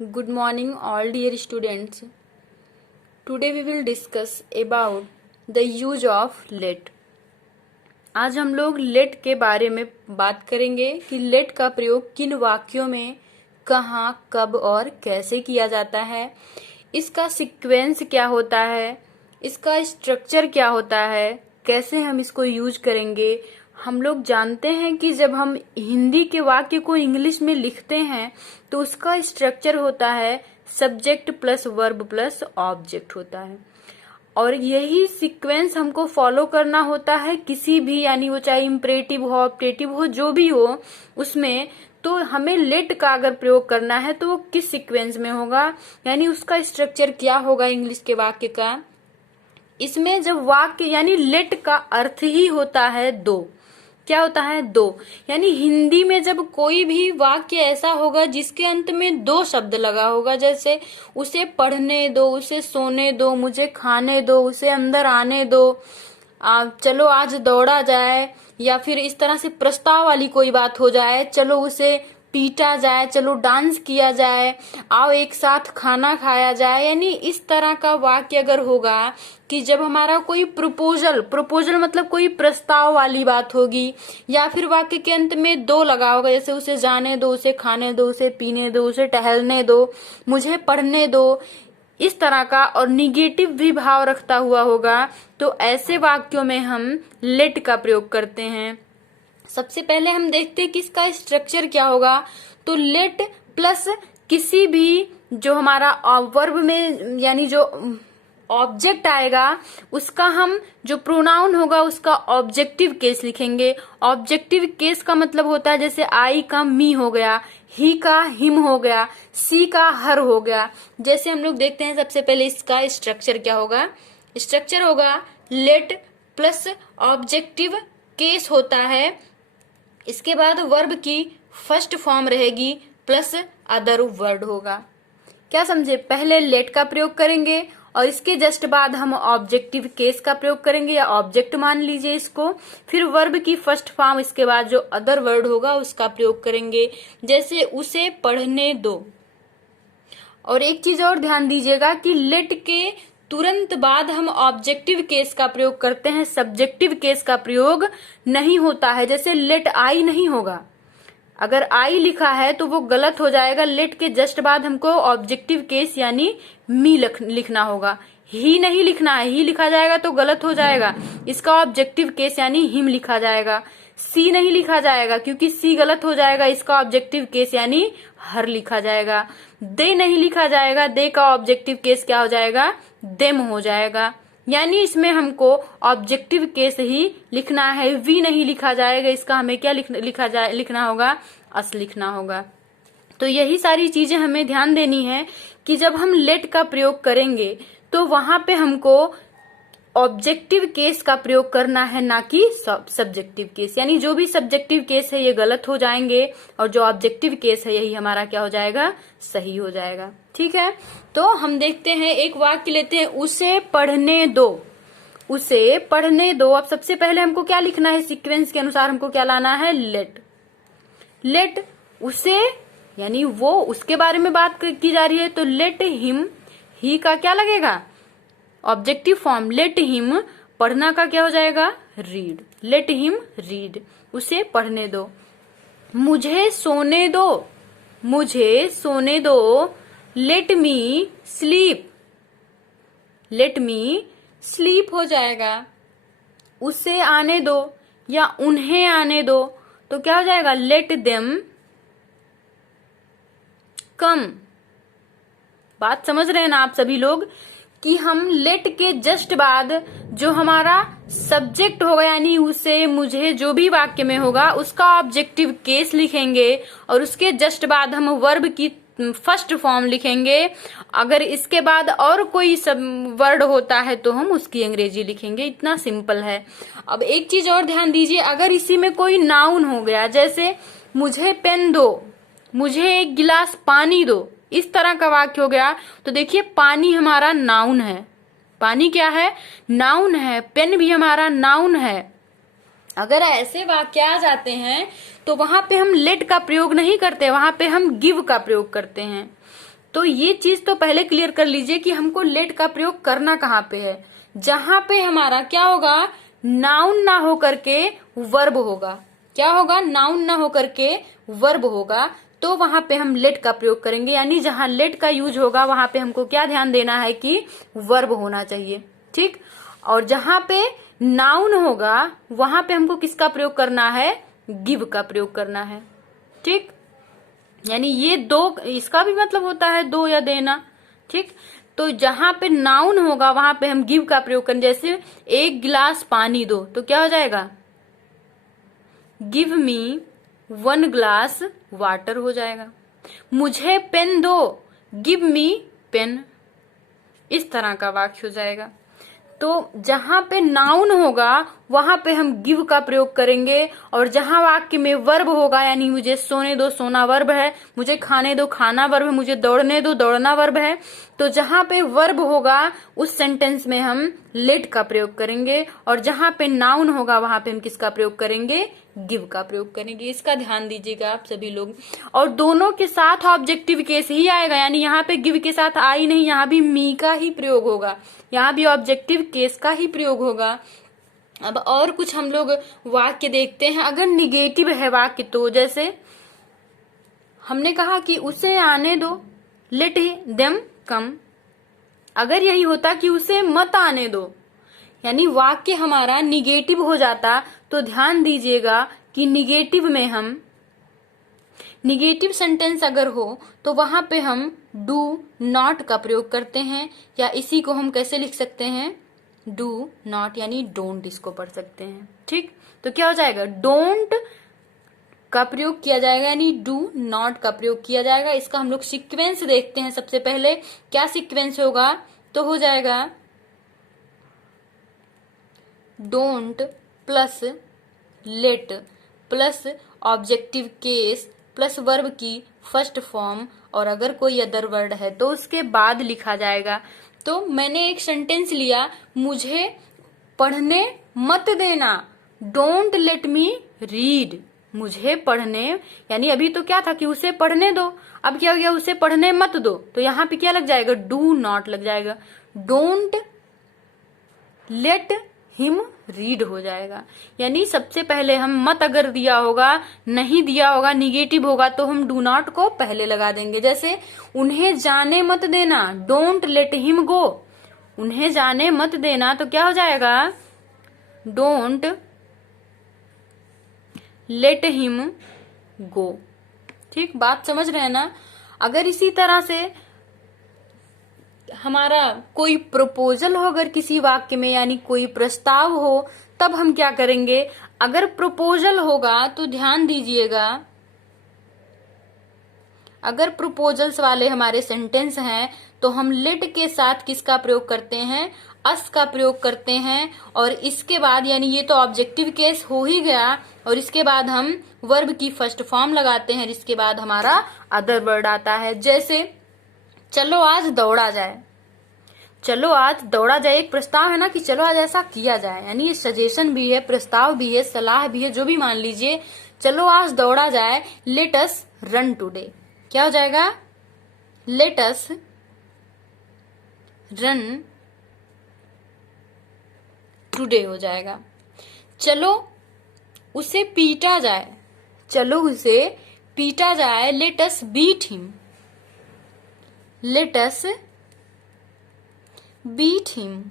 Good morning, all dear students. Today we will discuss about the use of let. आज हम लोग let के बारे में बात करेंगे कि let का प्रयोग किन वाक्यों में कहाँ, कब और कैसे किया जाता है, इसका सीक्वेंस क्या होता है, इसका स्ट्रक्चर क्या होता है, कैसे हम इसको यूज करेंगे। हम लोग जानते हैं कि जब हम हिंदी के वाक्य को इंग्लिश में लिखते हैं तो उसका स्ट्रक्चर होता है subject plus verb plus object होता है, और यही सीक्वेंस हमको फॉलो करना होता है किसी भी, यानी वो चाहे इम्परेटिव हो, ऑप्टेटिव हो, जो भी हो उसमें। तो हमें लेट का अगर प्रयोग करना है तो वो किस सीक्वेंस में होगा, यानी उसका स्ट्रक्चर क्या होगा इंग्लिश के वाक्य का। इसमें जब वाक्य यानी लेट का अर्थ ही होता है दो, क्या होता है दो, यानी हिंदी में जब कोई भी वाक्य ऐसा होगा जिसके अंत में दो शब्द लगा होगा, जैसे उसे पढ़ने दो, उसे सोने दो, मुझे खाने दो, उसे अंदर आने दो, चलो आज दौड़ा जाए, या फिर इस तरह से प्रस्ताव वाली कोई बात हो जाए, चलो उसे पीटा जाए, चलो डांस किया जाए, आओ एक साथ खाना खाया जाए, यानी इस तरह का वाक्य अगर होगा कि जब हमारा कोई प्रपोजल मतलब कोई प्रस्ताव वाली बात होगी, या फिर वाक्य के अंत में दो लगा होगा, जैसे उसे जाने दो, उसे खाने दो, उसे पीने दो, उसे टहलने दो, मुझे पढ़ने दो, इस तरह का और निगेटिव भी भाव रखता हुआ होगा, तो ऐसे वाक्यों में हम लेट का प्रयोग करते हैं। सबसे पहले हम देखते हैं कि इसका स्ट्रक्चर क्या होगा। तो लेट प्लस किसी भी जो हमारा वर्ब में यानी जो ऑब्जेक्ट आएगा उसका हम जो प्रोनाउन होगा उसका ऑब्जेक्टिव केस लिखेंगे। ऑब्जेक्टिव केस का मतलब होता है जैसे आई का मी हो गया, ही का हिम हो गया, सी का हर हो गया। जैसे हम लोग देखते हैं सबसे पहले इसका स्ट्रक्चर क्या होगा। स्ट्रक्चर होगा लेट प्लस ऑब्जेक्टिव केस होता है, इसके बाद वर्ब की फर्स्ट फॉर्म रहेगी प्लस अदर वर्ड होगा। क्या समझे, पहले लेट का प्रयोग करेंगे और इसके जस्ट बाद हम ऑब्जेक्टिव केस का प्रयोग करेंगे, या ऑब्जेक्ट मान लीजिए इसको, फिर वर्ब की फर्स्ट फॉर्म, इसके बाद जो अदर वर्ड होगा उसका प्रयोग करेंगे, जैसे उसे पढ़ने दो। और एक चीज और ध्यान दीजिएगा कि लेट के तुरंत बाद हम ऑब्जेक्टिव केस का प्रयोग करते हैं, सब्जेक्टिव केस का प्रयोग नहीं होता है। जैसे लेट आई नहीं होगा, अगर आई लिखा है तो वो गलत हो जाएगा। लेट के जस्ट बाद हमको ऑब्जेक्टिव केस यानी मी लिखना होगा। ही नहीं लिखना है, ही लिखा जाएगा तो गलत हो जाएगा, इसका ऑब्जेक्टिव केस यानी हिम लिखा जाएगा। सी नहीं लिखा जाएगा क्योंकि सी गलत हो जाएगा, इसका ऑब्जेक्टिव केस यानी हर लिखा जाएगा। दे नहीं लिखा जाएगा, दे का ऑब्जेक्टिव केस क्या हो जाएगा, देम हो जाएगा, यानी इसमें हमको ऑब्जेक्टिव केस ही लिखना है। वी नहीं लिखा जाएगा, इसका हमें क्या लिखना होगा, अस लिखना होगा। तो यही सारी चीजें हमें ध्यान देनी है कि जब हम लेट का प्रयोग करेंगे तो वहां पे हमको ऑब्जेक्टिव केस का प्रयोग करना है, ना कि सब्जेक्टिव केस। यानी जो भी सब्जेक्टिव केस है ये गलत हो जाएंगे और जो ऑब्जेक्टिव केस है यही हमारा क्या हो जाएगा, सही हो जाएगा। ठीक है, तो हम देखते हैं एक वाक्य लेते हैं, उसे पढ़ने दो। उसे पढ़ने दो। अब सबसे पहले हमको क्या लिखना है, सीक्वेंस के अनुसार हमको क्या लाना है, लेट। लेट उसे यानी वो, उसके बारे में बात की जा रही है, तो लेट हिम, ही का क्या लगेगा, ऑब्जेक्टिव फॉर्म। लेट हिम, पढ़ना का क्या हो जाएगा, रीड। लेट हिम रीड, उसे पढ़ने दो। मुझे सोने दो, मुझे सोने दो। Let me sleep, let me sleep हो जाएगा। उसे आने दो या उन्हें आने दो, तो क्या हो जाएगा, लेट देम कम। बात समझ रहे हैं ना आप सभी लोग कि हम लेट के जस्ट बाद जो हमारा सब्जेक्ट होगा यानी उसे, मुझे, जो भी वाक्य में होगा उसका ऑब्जेक्टिव केस लिखेंगे और उसके जस्ट बाद हम वर्ब की फर्स्ट फॉर्म लिखेंगे। अगर इसके बाद और कोई सब वर्ड होता है तो हम उसकी अंग्रेजी लिखेंगे। इतना सिंपल है। अब एक चीज और ध्यान दीजिए, अगर इसी में कोई नाउन हो गया, जैसे मुझे पेन दो, मुझे एक गिलास पानी दो, इस तरह का वाक्य हो गया, तो देखिए पानी हमारा नाउन है। पानी क्या है, नाउन है। पेन भी हमारा नाउन है। अगर ऐसे वाक्य आ जाते हैं तो वहां पे हम लेट का प्रयोग नहीं करते, वहां पे हम गिव का प्रयोग करते हैं। तो ये चीज तो पहले क्लियर कर लीजिए कि हमको लेट का प्रयोग करना कहाँ पे है। जहां पे हमारा क्या होगा, नाउन ना हो करके वर्ब होगा। क्या होगा, नाउन ना हो करके वर्ब होगा, तो वहां पे हम लेट का प्रयोग करेंगे। यानी जहां लेट का यूज होगा वहां पे हमको क्या ध्यान देना है कि वर्ब होना चाहिए। ठीक। और जहां पे नाउन होगा वहां पे हमको किसका प्रयोग करना है, गिव का प्रयोग करना है। ठीक। यानी ये दो, इसका भी मतलब होता है दो या देना। ठीक। तो जहां पे नाउन होगा वहां पे हम गिव का प्रयोग करें। जैसे एक गिलास पानी दो, तो क्या हो जाएगा, गिव मी 1 ग्लास वाटर हो जाएगा। मुझे पेन दो, गिव मी पेन। इस तरह का वाक्य हो जाएगा। तो जहां पे नाउन होगा वहां पे हम गिव का प्रयोग करेंगे, और जहां वाक्य में वर्ब होगा, यानी मुझे सोने दो, सोना वर्ब है, मुझे खाने दो, खाना वर्ब है, मुझे दौड़ने दो, दौड़ना वर्ब है, तो जहां पे वर्ब होगा उस सेंटेंस में हम लेट का प्रयोग करेंगे, और जहां पे नाउन होगा वहां पे हम किसका प्रयोग करेंगे, गिव का प्रयोग करेंगे। इसका ध्यान दीजिएगा आप सभी लोग। और दोनों के साथ ऑब्जेक्टिव केस ही आएगा, यानी यहाँ पे गिव के साथ आई नहीं, यहाँ भी मी का ही प्रयोग होगा, यहाँ भी ऑब्जेक्टिव केस का ही प्रयोग होगा। अब और कुछ हम लोग वाक्य देखते हैं। अगर निगेटिव है वाक्य, तो जैसे हमने कहा कि उसे आने दो, लेट देम कम। अगर यही होता कि उसे मत आने दो, यानी वाक्य हमारा निगेटिव हो जाता, तो ध्यान दीजिएगा कि निगेटिव में हम, निगेटिव सेंटेंस अगर हो तो वहां पे हम डू नॉट का प्रयोग करते हैं, या इसी को हम कैसे लिख सकते हैं, डू नॉट, यानी डोंट इसको पढ़ सकते हैं। ठीक। तो क्या हो जाएगा, डोंट का प्रयोग किया जाएगा, यानी डू नॉट का प्रयोग किया जाएगा। इसका हम लोग सीक्वेंस देखते हैं। सबसे पहले क्या सीक्वेंस होगा, तो हो जाएगा don't plus late plus objective case plus verb की फर्स्ट फॉर्म, और अगर कोई अदर वर्ड है तो उसके बाद लिखा जाएगा। तो मैंने एक सेंटेंस लिया, मुझे पढ़ने मत देना, डोंट लेट मी रीड। मुझे पढ़ने, यानी अभी तो क्या था कि उसे पढ़ने दो, अब क्या हो गया, उसे पढ़ने मत दो, तो यहाँ पे क्या लग जाएगा, डू नॉट लग जाएगा। डोंट लेट हिम रीड हो जाएगा। यानी सबसे पहले हम मत अगर दिया होगा, नहीं दिया होगा, निगेटिव होगा, तो हम डू नॉट को पहले लगा देंगे। जैसे उन्हें जाने मत देना, डोंट लेट हिम गो। उन्हें जाने मत देना, तो क्या हो जाएगा, डोंट लेट हिम गो। ठीक, बात समझ रहे हैं ना। अगर इसी तरह से हमारा कोई प्रपोजल हो अगर किसी वाक्य में, यानी कोई प्रस्ताव हो, तब हम क्या करेंगे, अगर प्रपोजल होगा तो ध्यान दीजिएगा, अगर प्रपोजल्स वाले हमारे सेंटेंस हैं तो हम लेट के साथ किसका प्रयोग करते हैं, अस का प्रयोग करते हैं, और इसके बाद, यानी ये तो ऑब्जेक्टिव केस हो ही गया, और इसके बाद हम वर्ब की फर्स्ट फॉर्म लगाते हैं, इसके बाद हमारा अदर वर्ड आता है। जैसे चलो आज दौड़ा जाए, चलो आज दौड़ा जाए एक प्रस्ताव है ना कि चलो आज ऐसा किया जाए, यानी ये सजेशन भी है, प्रस्ताव भी है, सलाह भी है, जो भी मान लीजिए। चलो आज दौड़ा जाए, लेट अस रन टुडे। क्या हो जाएगा, लेट अस रन टुडे हो जाएगा। चलो उसे पीटा जाए, चलो उसे पीटा जाए, let us beat him, let us beat him.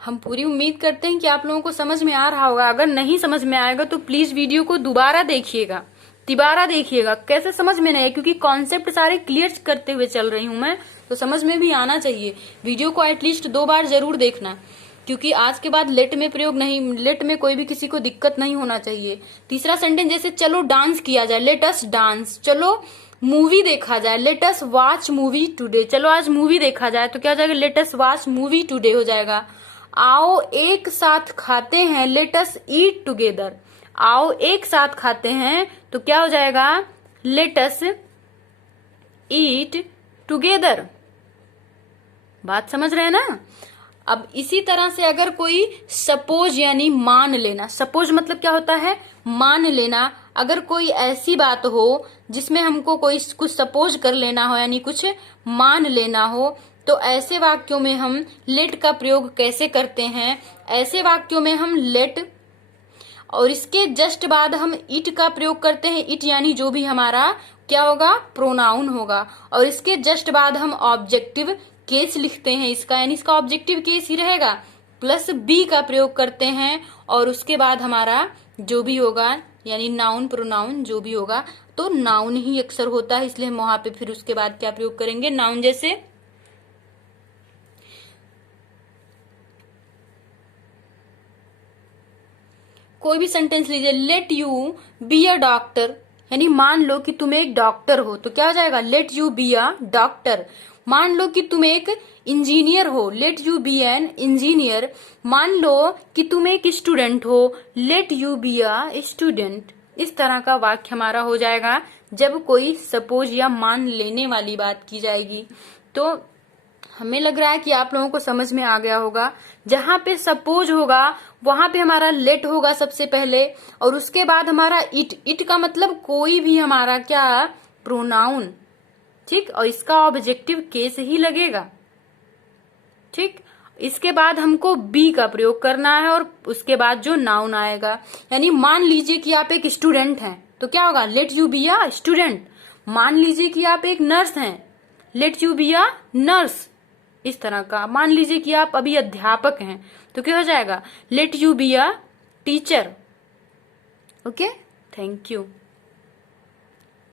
हम पूरी उम्मीद करते हैं कि आप लोगों को समझ में आ रहा होगा। अगर नहीं समझ में आएगा तो प्लीज वीडियो को दोबारा देखिएगा, तिबारा देखिएगा, कैसे समझ में नहीं है, क्योंकि कॉन्सेप्ट सारे क्लियर करते हुए चल रही हूं मैं, तो समझ में भी आना चाहिए। वीडियो को एटलीस्ट 2 बार जरूर देखना, क्योंकि आज के बाद लेट में प्रयोग नहीं, लेट में कोई भी किसी को दिक्कत नहीं होना चाहिए। तीसरा सेंटेंस, जैसे चलो डांस किया जाए, लेट अस डांस। चलो मूवी देखा जाए, लेट अस वॉच मूवी टुडे। चलो आज मूवी देखा जाए, तो क्या हो जाएगा, let us watch movie today हो जाएगा। आओ एक साथ खाते हैं, लेट अस ईट टुगेदर। आओ एक साथ खाते हैं, तो क्या हो जाएगा, लेट अस ईट टुगेदर। बात समझ रहे हैं ना। अब इसी तरह से अगर कोई सपोज, यानी मान लेना, सपोज मतलब क्या होता है, मान लेना। अगर कोई ऐसी बात हो जिसमें हमको कोई कुछ सपोज कर लेना हो, यानी कुछ मान लेना हो, तो ऐसे वाक्यों में हम लेट का प्रयोग कैसे करते हैं? ऐसे वाक्यों में हम लेट और इसके जस्ट बाद हम इट का प्रयोग करते हैं। इट यानी जो भी हमारा क्या होगा? प्रोनाउन होगा। और इसके जस्ट बाद हम ऑब्जेक्टिव केस लिखते हैं इसका, यानी इसका ऑब्जेक्टिव केस ही रहेगा, प्लस बी का प्रयोग करते हैं। और उसके बाद हमारा जो भी होगा, यानी नाउन प्रोनाउन जो भी होगा, तो नाउन ही अक्सर होता है, इसलिए हम वहां पे फिर उसके बाद क्या प्रयोग करेंगे? नाउन। जैसे कोई भी सेंटेंस लीजिए, late you be a doctor, यानी मान लो कि तुम एक डॉक्टर हो, तो क्या हो जाएगा? Let you be a doctor. मान लो कि तुम एक इंजीनियर हो, let you be an engineer. मान लो कि तुम एक स्टूडेंट हो, let you be a student. इस तरह का वाक्य हमारा हो जाएगा जब कोई सपोज या मान लेने वाली बात की जाएगी। तो हमें लग रहा है कि आप लोगों को समझ में आ गया होगा। जहां पे सपोज होगा वहां पे हमारा लेट होगा सबसे पहले, और उसके बाद हमारा इट। इट का मतलब कोई भी हमारा क्या? प्रोनाउन। ठीक, और इसका ऑब्जेक्टिव केस ही लगेगा। ठीक, इसके बाद हमको बी का प्रयोग करना है, और उसके बाद जो नाउन आएगा। यानी मान लीजिए कि आप एक स्टूडेंट हैं, तो क्या होगा? Late you be a student. मान लीजिए कि आप एक नर्स हैं, late you be a nurse. इस तरह का। मान लीजिए कि आप अभी अध्यापक हैं, तो क्या हो जाएगा? Let you be a teacher. Okay, thank you.